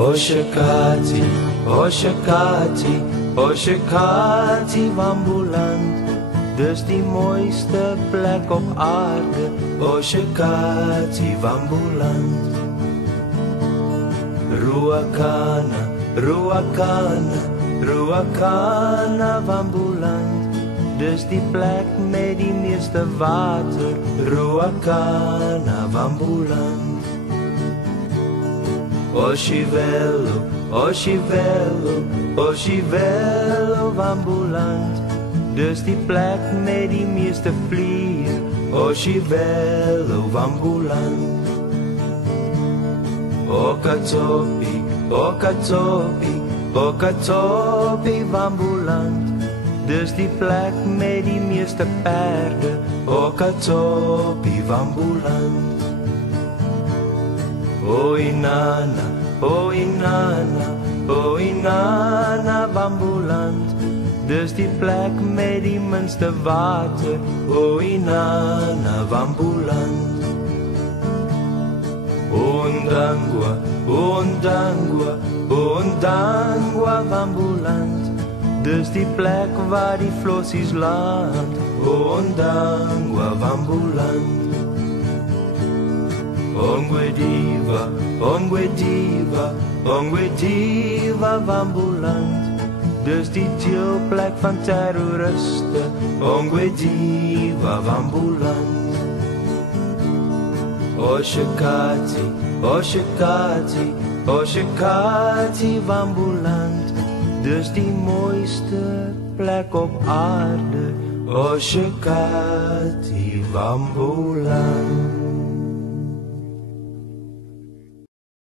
Oshakati, Oshakati, Oshakati Wambuland. Dus die mooiste plek op aarde, Oshakati Wambuland. Ruakana, Ruakana, Ruakana Wambuland. Dus die plek met die meeste water, Ruakana Wambuland. Oshivelo, Oshivelo, Oshivelo Wambuland. Dus die plek met die meeste vliegen, Oshivelo Wambuland. Okatopi, Okatopi, Okatopi Wambuland. Dus die plek met die meeste paarden, Okatopi Wambuland. O Inanna, O Inanna, O Inanna Wambuland. Dus die plek met die minste water, O Inanna Wambuland. Ondangwa, Ondangwa, Ondangwa Wambuland. Dus die plek waar die flossies land, Ondangwa Wambuland. Ongwediva, Ongwediva, Ongwediva Wambuland. Dus die chillplek van terroristen, Ongwediva Wambuland. Oshakati, Oshakati, Oshakati Wambuland. Dus die mooiste plek op aarde, Oshakati Wambuland.